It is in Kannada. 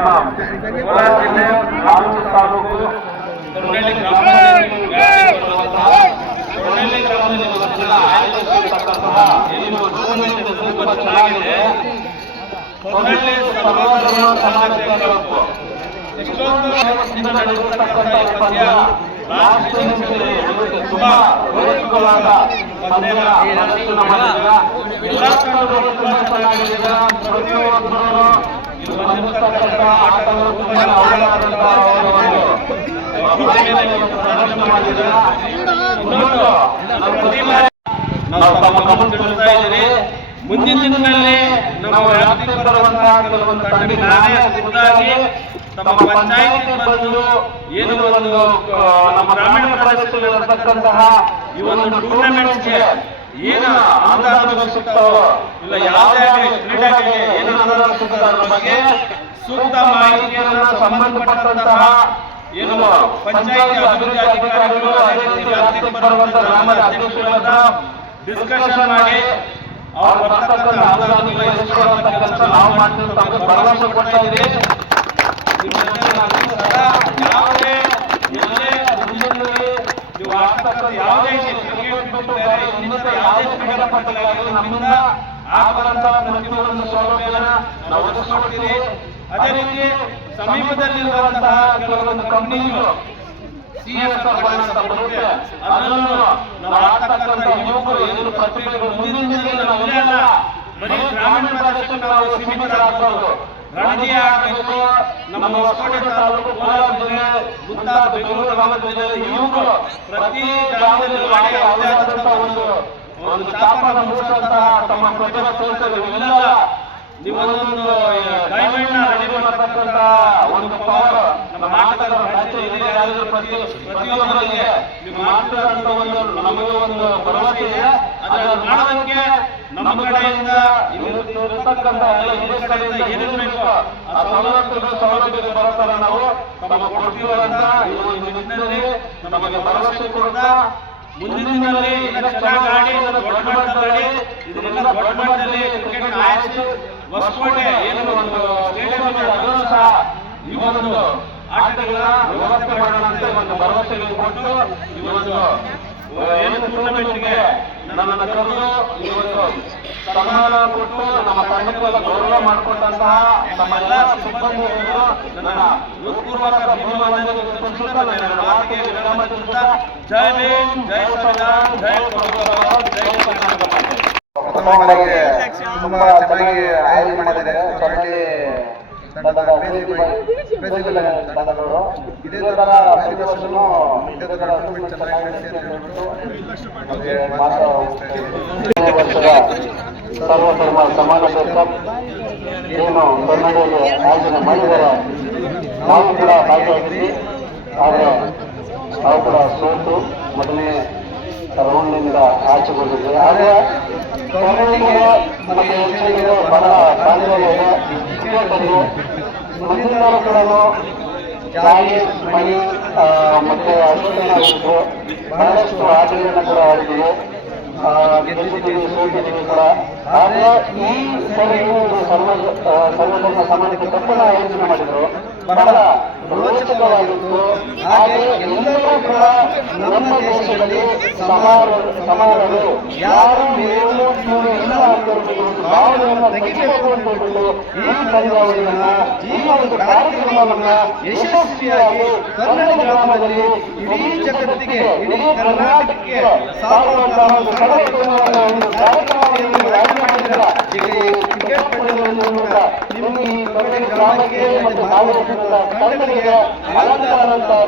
ಕೋಲಾರ ಜಿಲ್ಲೆ ಆಲೂರು ತಾಲೂಕು ತೊನ್ನಳ್ಳಿ ಗ್ರಾಮದಲ್ಲಿ ಆಯೋಜಿಸಿರ್ತಕ್ಕಂತಹ ಏನು ಟೂರ್ನಮೆಂಟ್ ತುಂಬಾ ಚೆನ್ನಾಗಿದೆ. ತೊನ್ನಳ್ಳಿ ಸರ್ವಧರ್ಮ ಸಮಾಜ ಇಷ್ಟೊಂದು ನಡೆದಿರ್ತಕ್ಕಂಥ ಪಂದ್ಯ ತುಂಬಾ ರೋಚಕವಾದ ಪಂದ್ಯ ಪ್ರದರ್ಶನ ಮಾಡಿದಾಗ ಎಲ್ಲ ತಂಡಗಳು ತುಂಬಾ ಚೆನ್ನಾಗಿದೆ. ಪ್ರತಿಯೊಬ್ಬರು ಇದು ಬಂದಿರತಕ್ಕಂಥ ಆಟಗಳು ತುಂಬಾ ಅವರಾದಂತಹ ಪ್ರದರ್ಶನ ಮಾಡಿದಾಗ ನಾವು ತಮ್ಮ ಗಮನ ತಿಳಿಸ್ತಾ ಇದ್ದೀವಿ. ಮುಂದಿನ ದಿನಗಳಲ್ಲಿ ನಾವು ವ್ಯಾಪ್ತಿಗೆ ಬರುವಂತಹ ಕೆಲವೊಂದು ತಂಡಕ್ಕೆ ನಾನೇ ಖುದ್ದಾಗಿ ತಮ್ಮ ಪಂಚಾಯಿತಿ ಬಂದು ಏನು ಒಂದು ನಮ್ಮ ಗ್ರಾಮೀಣ ಪ್ರದೇಶದಲ್ಲಿರತಕ್ಕಂತಹ ಈ ಒಂದು ಟೂರ್ನಮೆಂಟ್ಗೆ ಏನು ಅನುದಾನಗಳು ಸಿಗ್ತಾವೋ ಇಲ್ಲ ಯಾವುದೇ ಕ್ರೀಡೆಗೆ ಏನು ಅನುದಾನ ಸಿಗ್ತದೆ ಅದರ ಬಗ್ಗೆ ಸೂಕ್ತ ಮಾಹಿತಿಯನ್ನು ಸಂಬಂಧಪಟ್ಟಂತಹ ಏನು ಪಂಚಾಯಿತಿ ಅಭಿವೃದ್ಧಿ ಅಧಿಕಾರಿಗಳು ಅದೇ ರೀತಿ ವ್ಯಾಪ್ತಿಗೆ ಬರುವಂತಹ ಗ್ರಾಮದ ಅಧ್ಯಕ್ಷರುಗಳ ಡಿಸ್ಕಷನ್ ಮಾಡಿ ಅವ್ರು ಬರ್ತಕ್ಕಂಥ ಅನುದಾನಗಳು ಹೆಚ್ಚಿಸುವಂತ ಕೆಲಸ ನಾವು ಮಾಡ್ತೀವಿ. ತಮಗೆ ಭರವಸೆ ಕೊಡ್ತಾ ಇದ್ದೀವಿ. ಯಾವುದೇ ಎಲ್ಲೇ ನೀವು ಆಗ್ತಕ್ಕಂಥ ಯಾವುದೇ ಕ್ರಿಕೆಟ್ ಬಿಟ್ಟು ಬೇರೆ ಇನ್ನಿತರ ಯಾವುದೇ ಕ್ರೀಡಾಪಟುಗಳಾಗಲಿ ನಮ್ಮಿಂದ ಆಗಬರಂತಹ ಪ್ರತಿಯೊಂದು ಸೌಲಭ್ಯನ ನಾವು ಒದಗಿಸ್ಕೊಡ್ತೀವಿ. ಅದೇ ರೀತಿ ಸಮೀಪದಲ್ಲಿರುವಂತಹ ಕೆಲವೊಂದು ಕಂಪನಿಗಳು CSR ಅಂತ ಬರುತ್ತೆ, ಅದನ್ನು ನಾವು ಆಗ್ತಕ್ಕಂಥ ಯುವಕರು ಏನು ಪ್ರತಿಭೆಗಳು ಮುಂದಿನ ನಾವೇ ಅಲ್ಲ ಬರೀ ಗ್ರಾಮೀಣ ಪ್ರದೇಶಕ್ಕೆ ನಾವು ಸೀಮಿತರಾಗಬಾರದು. ರಣಜಿ ಆಗಬೇಕು. ನಮ್ಮ ಹೊಸಕೋಟೆ ತಾಲೂಕು ಕೋಲಾರ ಜಿಲ್ಲೆ ಮುಂತಾದ ಬೆಂಗಳೂರು ಗ್ರಾಮದ ಯುವಕರು ಪ್ರತಿ ಗ್ರಾಮದಲ್ಲಿ ಮಾಡಿ ಯಾವುದೇ ಆದಂತಹ ಒಂದು ಚಾಪನ ಮೂಡಿಸುವಂತಹ ತಮ್ಮ ಪ್ರತಿಭೆ ತೋರಿಸಲು ಇಲ್ಲ. ನೀವೊಂದೊಂದು ಡೈಮಂಡ್ ನ ರೆಡಿ ಮಾಡತಕ್ಕಂತ ಒಂದು ಪವರ್ ನಮ್ಮ ಆಟಗಾರರ ರಾಜ್ಯದಲ್ಲಿ ಪ್ರತಿಯೊಬ್ಬರಿಗೆ ನೀವು ಮಾಡ್ತಿರೋಂಥ ಒಂದು ನಮಗೆ ಒಂದು ಭರವಸೆ ಇದೆ. ಅದನ್ನು ಮಾಡೋದಕ್ಕೆ ನಮ್ಮ ಕಡೆಯಿಂದ ಇರತಕ್ಕಂಥ ಎಲ್ಲ ಹಿರಿಯ ಕಡೆಯಿಂದ ಏನೇನು ಬೇಕೋ ಆ ಸೌಲಭ್ಯಗಳು ಬರೋತರ ನಾವು ತಮ್ಮ ಕೊಡ್ತೀವಿ ಅಂತ ಈ ಒಂದು ನಿಟ್ಟಿನಲ್ಲಿ ನಮಗೆ ಭರವಸೆ ಕೊಡ್ತಾ ಮುಂದಿನ ದಿನದಲ್ಲಿ ಚೆನ್ನಾಗಿ ಆಡಿ ದೊಡ್ಡ ಮಟ್ಟದಲ್ಲಿ ಇದನ್ನೆಲ್ಲ ದೊಡ್ಡ ಮಟ್ಟದಲ್ಲಿ ಕ್ರಿಕೆಟ್ ಆಯಿಸಿ ಹೊಸಕೋಟೆ ಏನು ಒಂದು ಸ್ಟೇಡಿಯಂ ಇದೆ ಅದನ್ನು ಸಹ ಈ ಒಂದು ಆಟಗಳ ವ್ಯವಸ್ಥೆ ಮಾಡೋಣ ಅಂತ ಒಂದು ಭರವಸೆಯನ್ನು ಕೊಟ್ಟು ಈ ಒಂದು ಏನು ಟೂರ್ನಮೆಂಟ್ಗೆ ನನ್ನನ್ನು ಕರೆದು ಈ ಒಂದು ಸನ್ಮಾನ ಕೊಟ್ಟು ನಮ್ಮ ತಂಡಕ್ಕೆಲ್ಲ ಗೌರವ ಮಾಡಿಕೊಂಡಂತಹ ನಮ್ಮ ಎಲ್ಲ ಸಿಬ್ಬಂದಿಗಳು ನನ್ನ ಹೃತ್ಪೂರ್ವಕ ಧನ್ಯವಾದಗಳನ್ನು ತಿಳಿಸುತ್ತಾ ನನ್ನ ಮಾತಿಗೆ ವಿರಾಮ ತಿಳಿಸುತ್ತಾ ಜೈ ಭೀಮ್, ಜೈ ಸಂವಿಧಾನ, ಜೈ ಜೈ ಪ್ರಥಮವಾಗಿ ತುಂಬಾ ಚೆನ್ನಾಗಿ ಆಯೋಜನೆ ಮಾಡಿದ್ದಾರೆ. ಸೊರಳಿ ತಂಡದ ಬ್ರೆಜಿಲ್ ತಂಡಗಳು ಇದೇ ತರ ಪ್ರತಿ ವರ್ಷನೂ ಇದೇ ತರ ಟೂರ್ನಮೆಂಟ್ ಚೆನ್ನಾಗಿ ನಡೆಸಿ ಅಂತ ಹೇಳ್ಬಿಟ್ಟು ವರ್ಷದ ಸರ್ವಧರ್ಮ ಸಮಾವೇಶ ಏನು ಕರ್ನಾಟಕದಲ್ಲಿ ಆಯೋಜನೆ ಮಾಡಿದ್ದಾರೆ. ನಾವು ಕೂಡ ಭಾಗಿಯಾಗಿದ್ವಿ. ಆದರೆ ನಾವು ಕೂಡ ಸೋತು ಮೊದಲನೇ ರೌಂಡ್ನಿಂದ ಆಚೆ ಬಂದಿದ್ವಿ. ಆದರೆ ಕನ್ನಡಿಗೆ ನಮಗೆ ಹೆಚ್ಚಿಗೆ ಬಹಳ ಕಾಣಿಕೆಗಳಿದೆ. ಮುಂದಿನವರು ಕೂಡ ಗಾಳಿ ಮಣಿ ಮತ್ತೆ ಅಶ್ವತ್ಥನಾಗಿದ್ರು ಬಹಳಷ್ಟು ಆಟಗಳನ್ನು ಕೂಡ ಆಡಿದ್ದೀವಿ, ಗೆದ್ದಿದ್ದೀವಿ, ಸೋತಿದ್ದೀವಿ ಕೂಡ. ಆದರೆ ಈ ಸರಿ ಸರ್ವಧರ್ಮ ಸಮಾಜಕ್ಕೆ ತಪ್ಪನ್ನ ಆಯೋಜನೆ ಮಾಡಿದ್ರು. ಬಹಳ ರೋಚಕವಾಗಿತ್ತು. ಹಾಗೆ ಎಲ್ಲರೂ ಕೂಡ ನಮ್ಮ ದೇಶದಲ್ಲಿ ಸಮಾನರು ಯಾರು ಮೇಲು ಕೀಳು ಇಲ್ಲ ಅಂತ ಭಾವನೆಯನ್ನು ತೆಗೆದುಕೊಂಡು ಈ ಪಂದ್ಯಾವಳಿಯನ್ನ ಈ ಒಂದು ಕಾರ್ಯಕ್ರಮವನ್ನ ಯಶಸ್ವಿಯಾಗಿ ಕನ್ನಡ ಗ್ರಾಮದಲ್ಲಿ ಇಡೀ ಜಗತ್ತಿಗೆ ಇಡೀ ಕರ್ನಾಟಕಕ್ಕೆ ಸಾರುವಂತಹ ಒಂದು ಕಾರ್ಯಕ್ರಮವನ್ನು ಮಾಡಿದ್ರ. ಈಗ ಈ ಕ್ರಿಕೆಟ್ ಪಂದ್ಯಗಳನ್ನು ಕೂಡ ನಿಮಗೆ ಈ ಕನ್ನಡ ಗ್ರಾಮಕ್ಕೆ ಮತ್ತು ಕನ್ನಡಿಗರಿಗೆ ಧನ್ಯವಾದಗಳನ್ನು